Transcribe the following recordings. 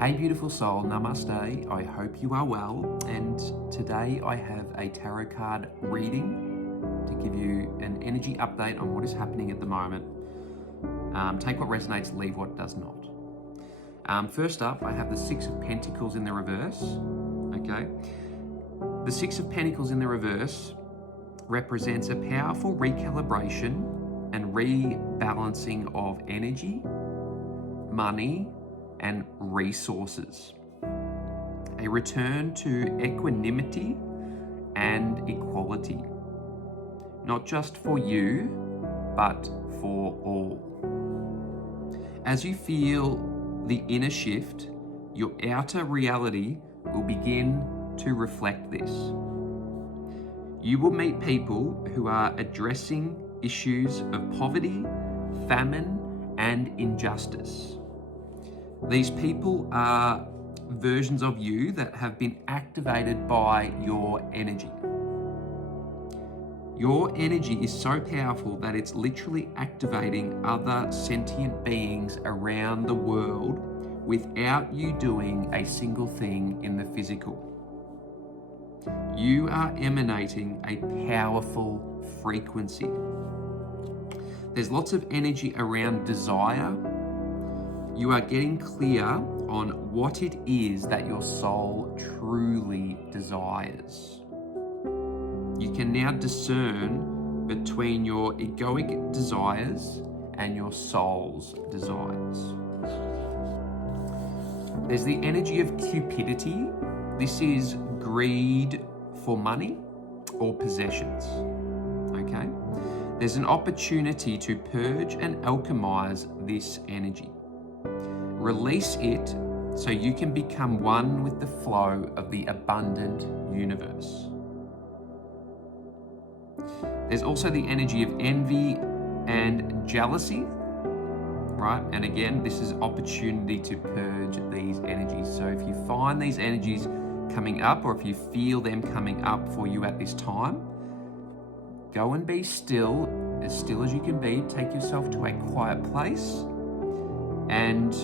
Hey beautiful soul, namaste. I hope you are well, and today I have a tarot card reading to give you an energy update on what is happening at the moment. Take what resonates, leave what does not. First up, I have the Six of Pentacles in the reverse. Okay, the Six of Pentacles in the reverse represents a powerful recalibration and rebalancing of energy, money, and resources. A return to equanimity and equality, not just for you, but for all. As you feel the inner shift, your outer reality will begin to reflect this. You will meet people who are addressing issues of poverty, famine, and injustice. These people are versions of you that have been activated by your energy. Your energy is so powerful that it's literally activating other sentient beings around the world without you doing a single thing in the physical. You are emanating a powerful frequency. There's lots of energy around desire. You are getting clear on what it is that your soul truly desires. You can now discern between your egoic desires and your soul's desires. There's the energy of cupidity. This is greed for money or possessions. Okay? There's an opportunity to purge and alchemize this energy. Release it so you can become one with the flow of the abundant universe. There's also the energy of envy and jealousy, right? And again, this is opportunity to purge these energies. So if you find these energies coming up, or if you feel them coming up for you at this time, go and be still as you can be. Take yourself to a quiet place and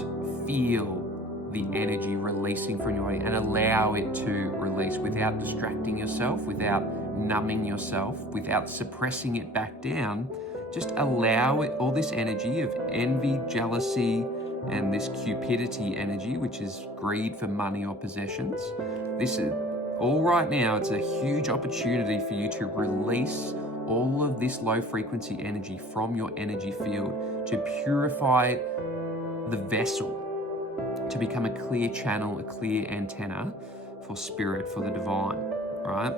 feel the energy releasing from your body and allow it to release without distracting yourself, without numbing yourself, without suppressing it back down. Just allow it, all this energy of envy, jealousy, and this cupidity energy, which is greed for money or possessions. This is all right now. It's a huge opportunity for you to release all of this low frequency energy from your energy field to purify the vessel, to become a clear channel, a clear antenna for spirit, for the divine, right?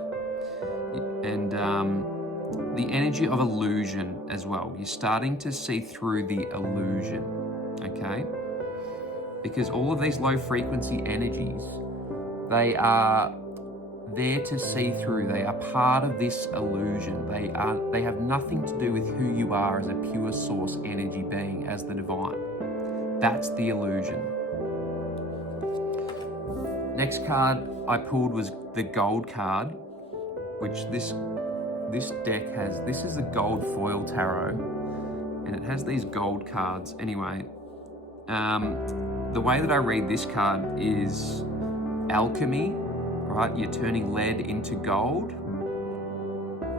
And the energy of illusion as well. You're starting to see through the illusion, okay? Because all of these low frequency energies, they are there to see through. They are part of this illusion. They have nothing to do with who you are as a pure source energy being, as the divine. That's the illusion. Next card I pulled was the gold card, which this deck has. This is a gold foil tarot, and it has these gold cards. Anyway, the way that I read this card is alchemy, right? You're turning lead into gold.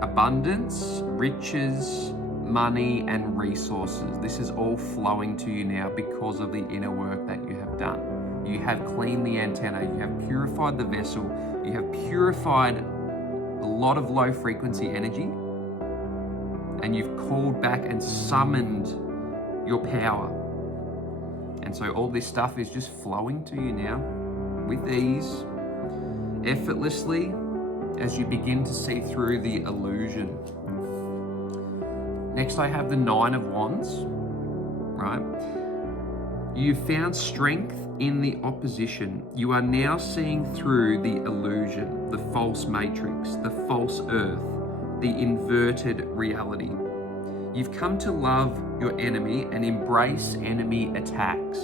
Abundance, riches, money, and resources. This is all flowing to you now because of the inner work that you have done. You have cleaned the antenna, you have purified the vessel, you have purified a lot of low frequency energy, and you've called back and summoned your power. And so all this stuff is just flowing to you now with ease, effortlessly, as you begin to see through the illusion. Next, I have the Nine of Wands, right? You've found strength in the opposition. You are now seeing through the illusion, the false matrix, the false earth, the inverted reality. You've come to love your enemy and embrace enemy attacks,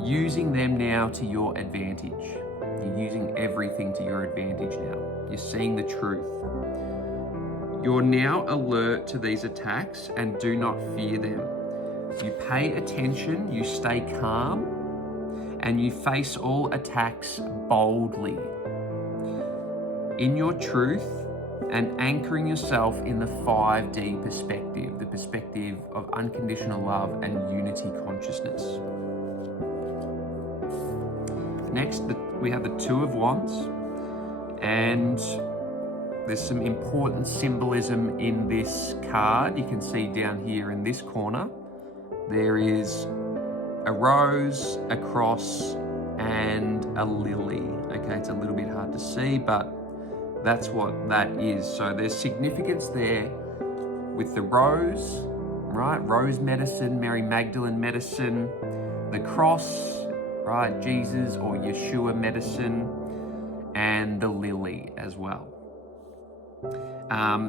using them now to your advantage. You're using everything to your advantage now. You're seeing the truth. You're now alert to these attacks and do not fear them. You pay attention, you stay calm, and you face all attacks boldly in your truth and anchoring yourself in the 5D perspective, the perspective of unconditional love and unity consciousness. Next, we have the Two of Wands, and there's some important symbolism in this card. You can see down here in this corner, there is a rose, a cross, and a lily. Okay, it's a little bit hard to see, but that's what that is. So there's significance there with the rose, right? Rose medicine, Mary Magdalene medicine, the cross, right? Jesus or Yeshua medicine, and the lily as well.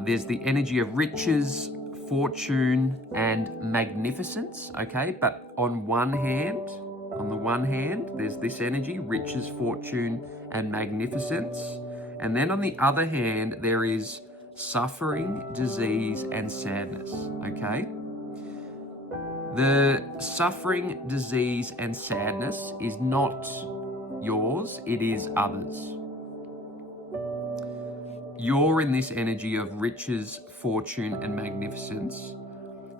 There's the energy of riches, fortune, and magnificence, okay? But on the one hand, there's this energy, riches, fortune, and magnificence. And then on the other hand, there is suffering, disease, and sadness, okay? The suffering, disease, and sadness is not yours, it is others. You're in this energy of riches, fortune, and magnificence.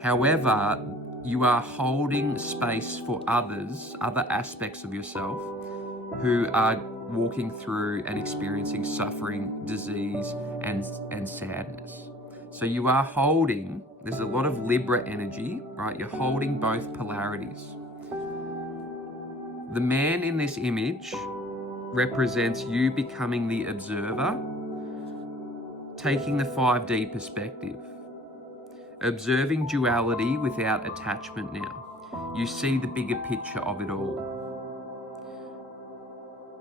However, you are holding space for others, other aspects of yourself, who are walking through and experiencing suffering, disease, and sadness. So you are holding, there's a lot of Libra energy, right? You're holding both polarities. The man in this image represents you becoming the observer, taking the 5D perspective, observing duality without attachment now. You see the bigger picture of it all.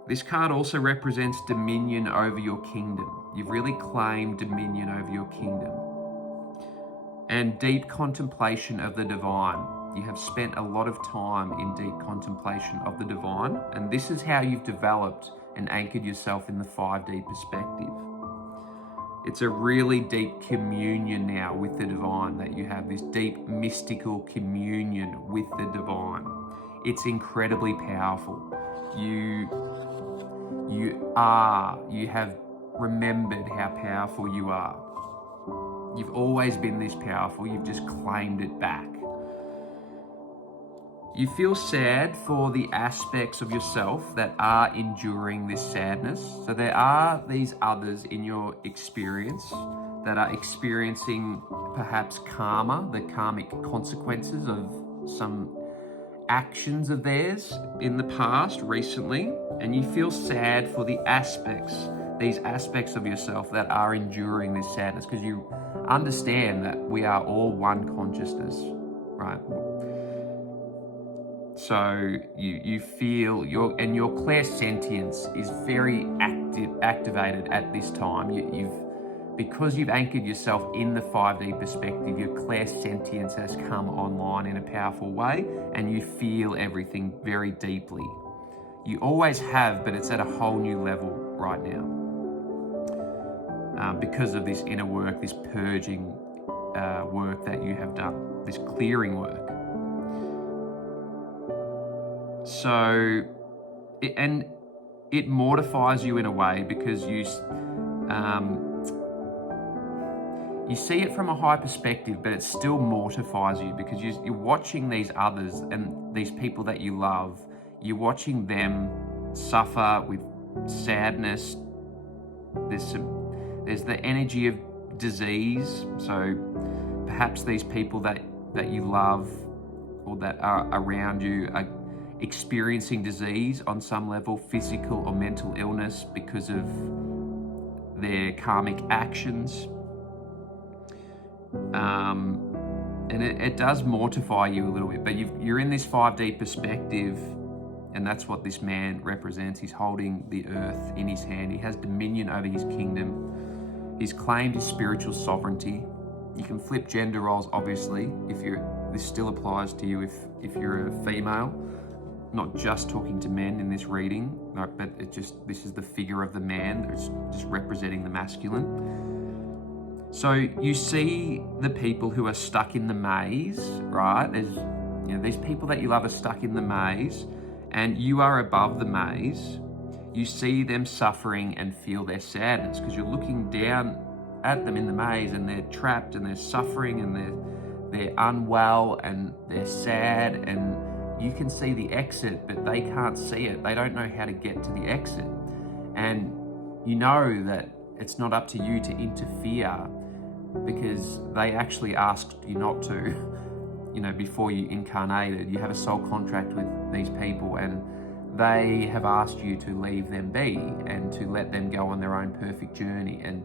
This card also represents dominion over your kingdom. You've really claimed dominion over your kingdom. And deep contemplation of the divine. You have spent a lot of time in deep contemplation of the divine, and this is how you've developed and anchored yourself in the 5D perspective. It's a really deep communion now with the divine, that you have this deep mystical communion with the divine. It's incredibly powerful. You have remembered how powerful you are. You've always been this powerful, you've just claimed it back. You feel sad for the aspects of yourself that are enduring this sadness. So there are these others in your experience that are experiencing perhaps karma, the karmic consequences of some actions of theirs in the past, recently, and you feel sad for these aspects of yourself that are enduring this sadness, because you understand that we are all one consciousness, right? So you feel your clairsentience is very activated at this time. Because you've anchored yourself in the 5D perspective, your clairsentience has come online in a powerful way, and you feel everything very deeply. You always have, but it's at a whole new level right now. Because of this inner work, this purging work that you have done, this clearing work. So, it mortifies you in a way, because you see it from a high perspective, but it still mortifies you, because you're watching these others and these people that you love, you're watching them suffer with sadness. There's the energy of disease. So perhaps these people that you love or that are around you are experiencing disease on some level, physical or mental illness, because of their karmic actions. And it does mortify you a little bit, but you're in this 5D perspective, and that's what this man represents. He's holding the earth in his hand. He has dominion over his kingdom. He's claimed his spiritual sovereignty. You can flip gender roles, obviously, this still applies to you if you're a female. Not just talking to men in this reading, but this is the figure of the man. It's just representing the masculine. So you see the people who are stuck in the maze, right? There's, these people that you love are stuck in the maze, and you are above the maze, you see them suffering and feel their sadness because you're looking down at them in the maze and they're trapped and they're suffering and they're unwell and they're sad, and you can see the exit, but they can't see it. They don't know how to get to the exit. And you know that it's not up to you to interfere because they actually asked you not to, before you incarnated. You have a soul contract with these people and they have asked you to leave them be and to let them go on their own perfect journey. And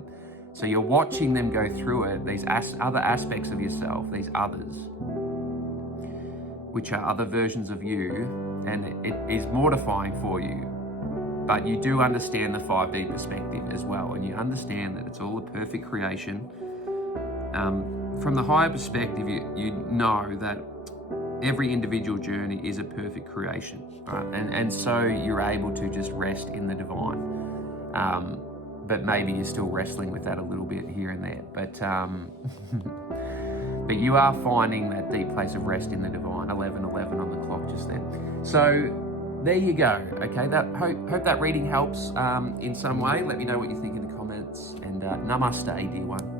so you're watching them go through it, these other aspects of yourself, these others, which are other versions of you, and it is mortifying for you. But you do understand the 5D perspective as well, and you understand that it's all a perfect creation. From the higher perspective, you know that every individual journey is a perfect creation, right? And so you're able to just rest in the divine. But maybe you're still wrestling with that a little bit here and there. But but you are finding that deep place of rest in the divine. 11:11 on the clock just then. So there you go. Okay, hope that reading helps in some way. Let me know what you think in the comments. And namaste, dear one.